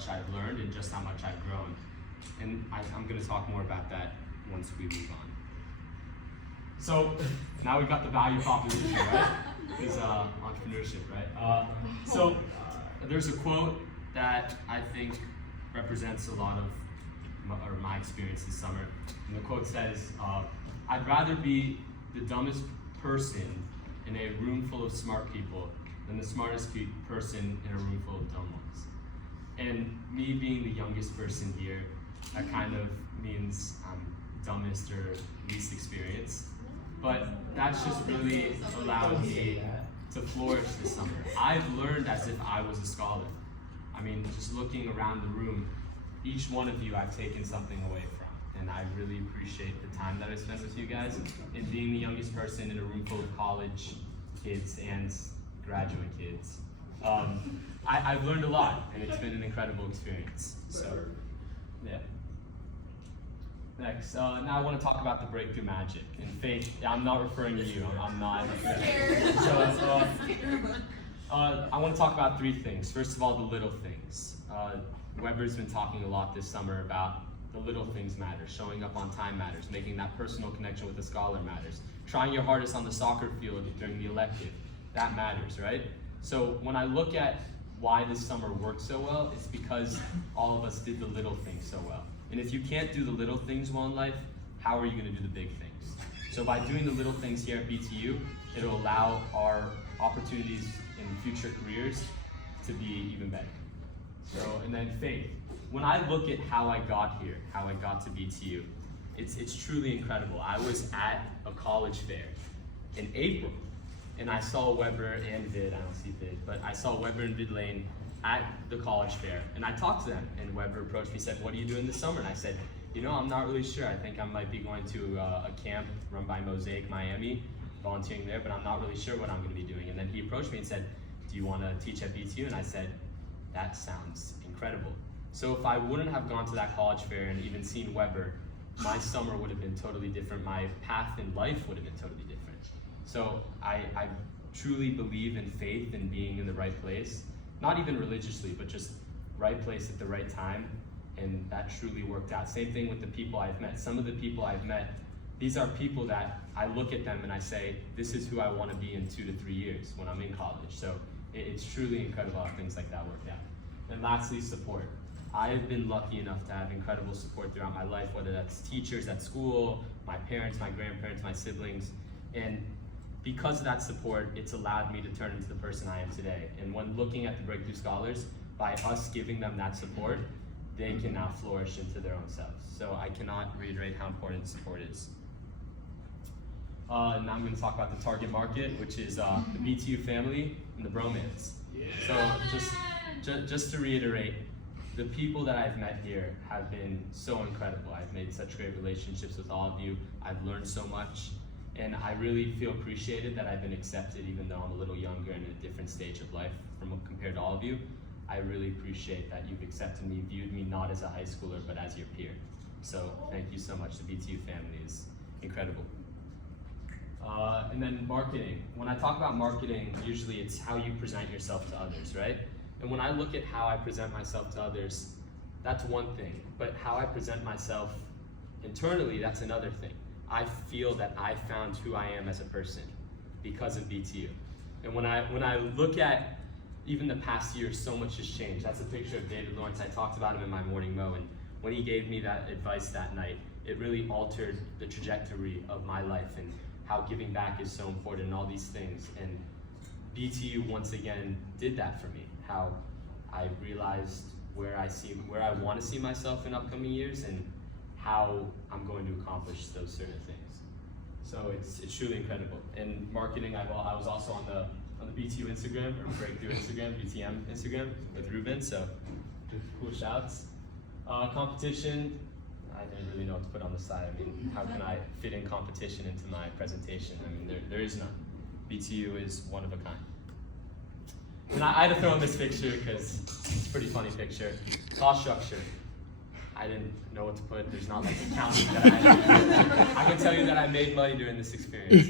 much I've learned and just how much I've grown. And I'm going to talk more about that once we move on. So now we've got the value proposition, right? Is entrepreneurship, right? So there's a quote that I think represents a lot of my experience this summer. And the quote says, I'd rather be the dumbest person in a room full of smart people than the smartest person in a room full of dumb ones. And me being the youngest person here, that kind of means I'm dumbest or least experienced. But that's just really allowed me to flourish this summer. I've learned as if I was a scholar. I mean, just looking around the room, each one of you I've taken something away from. And I really appreciate the time that I spent with you guys. And being the youngest person in a room full of college kids and graduate kids. I've learned a lot, and it's been an incredible experience. So, yeah. Next, now I want to talk about the breakthrough magic. And Faith, I'm not referring to you, I'm not. So, I want to talk about three things. First of all, the little things. Weber's been talking a lot this summer about the little things matter. Showing up on time matters. Making that personal connection with the scholar matters. Trying your hardest on the soccer field during the elective. That matters, right? So when I look at why this summer worked so well, it's because all of us did the little things so well. And if you can't do the little things well in life, how are you going to do the big things? So by doing the little things here at BTU, it'll allow our opportunities in future careers to be even better. So, and then Faith. When I look at how I got here, how I got to BTU, it's truly incredible. I was at a college fair in April, and I saw Weber and Vid, I don't see Vid, but I saw Weber and Vid Lane at the college fair, and I talked to them, and Weber approached me and said, what are you doing this summer? And I said, you know, I'm not really sure. I think I might be going to a camp run by Mosaic Miami, volunteering there, but I'm not really sure what I'm going to be doing. And then he approached me and said, do you want to teach at BTU? And I said, that sounds incredible. So if I wouldn't have gone to that college fair and even seen Weber, my summer would have been totally different. My path in life would have been totally different. So I truly believe in faith and being in the right place, not even religiously, but just right place at the right time, and that truly worked out. Same thing with the people I've met. Some of the people I've met, these are people that I look at them and I say, this is who I want to be in 2 to 3 years when I'm in college. So it's truly incredible how things like that worked out. And lastly, support. I have been lucky enough to have incredible support throughout my life, whether that's teachers at school, my parents, my grandparents, my siblings. And because of that support, it's allowed me to turn into the person I am today. And when looking at the Breakthrough Scholars, by us giving them that support, they can now flourish into their own selves. So I cannot reiterate how important support is. Now I'm going to talk about the target market, which is the BTU family and the bromance. Yeah. So just to reiterate, the people that I've met here have been so incredible. I've made such great relationships with all of you. I've learned so much, and I really feel appreciated that I've been accepted, even though I'm a little younger and in a different stage of life compared to all of you. I really appreciate that you've accepted me, viewed me not as a high schooler, but as your peer. So thank you so much. The BTU family is incredible. And then marketing. When I talk about marketing, usually it's how you present yourself to others, right? And when I look at how I present myself to others, that's one thing. But how I present myself internally, that's another thing. I feel that I found who I am as a person because of BTU. And when I look at even the past year, so much has changed. That's a picture of David Lawrence. I talked about him in my morning mow, and when he gave me that advice that night, it really altered the trajectory of my life and how giving back is so important and all these things. And BTU once again did that for me. How I realized where I want to see myself in upcoming years and how I'm going to accomplish those certain things. So it's truly incredible. And marketing, I was also on the BTU Instagram, or Breakthrough Instagram, BTM Instagram with Ruben, so cool shouts. Competition, I didn't really know what to put on the side. I mean, how can I fit in competition into my presentation? I mean, there is none. BTU is one of a kind. And I had to throw in this picture because it's a pretty funny picture. Cost structure. I didn't know what to put. There's not like accounting that I can tell you that I made money during this experience.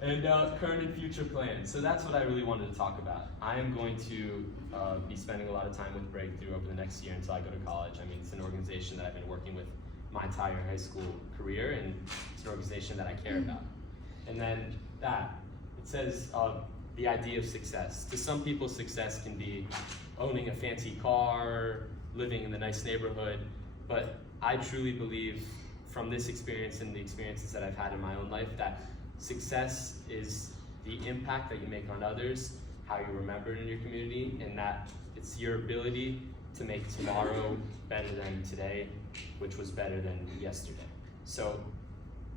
So. And current and future plans. So that's what I really wanted to talk about. I am going to be spending a lot of time with Breakthrough over the next year until I go to college. I mean, it's an organization that I've been working with my entire high school career, and it's an organization that I care about. And then it says the idea of success. To some people, success can be owning a fancy car, living in the nice neighborhood, but I truly believe from this experience and the experiences that I've had in my own life that success is the impact that you make on others, how you're remembered in your community, and that it's your ability to make tomorrow better than today, which was better than yesterday. So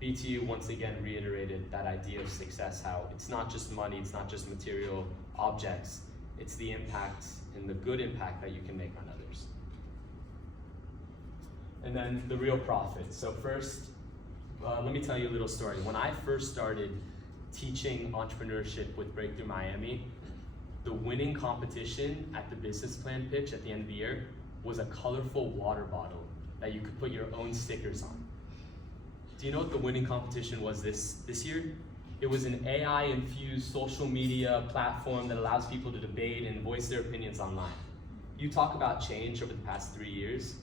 BTU once again reiterated that idea of success, how it's not just money, it's not just material objects, it's the impact and the good impact that you can make on others. And then the real profit. So first, let me tell you a little story. When I first started teaching entrepreneurship with Breakthrough Miami, the winning competition at the business plan pitch at the end of the year was a colorful water bottle that you could put your own stickers on. Do you know what the winning competition was this year? It was an AI-infused social media platform that allows people to debate and voice their opinions online. You talk about change over the past 3 years,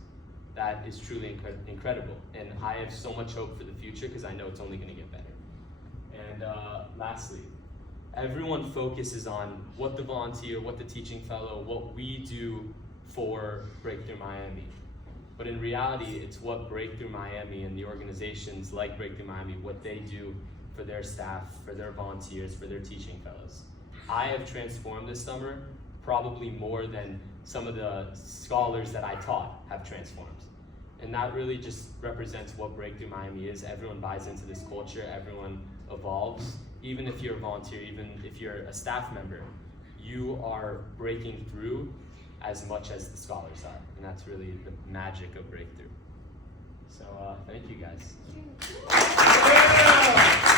that is truly incredible. And I have so much hope for the future because I know it's only gonna get better. And lastly, everyone focuses on what the volunteer, what the teaching fellow, what we do for Breakthrough Miami. But in reality, it's what Breakthrough Miami and the organizations like Breakthrough Miami, what they do for their staff, for their volunteers, for their teaching fellows. I have transformed this summer probably more than some of the scholars that I taught have transformed. And that really just represents what Breakthrough Miami is. Everyone buys into this culture, everyone evolves. Even if you're a volunteer, even if you're a staff member, you are breaking through as much as the scholars are. And that's really the magic of Breakthrough. So thank you guys.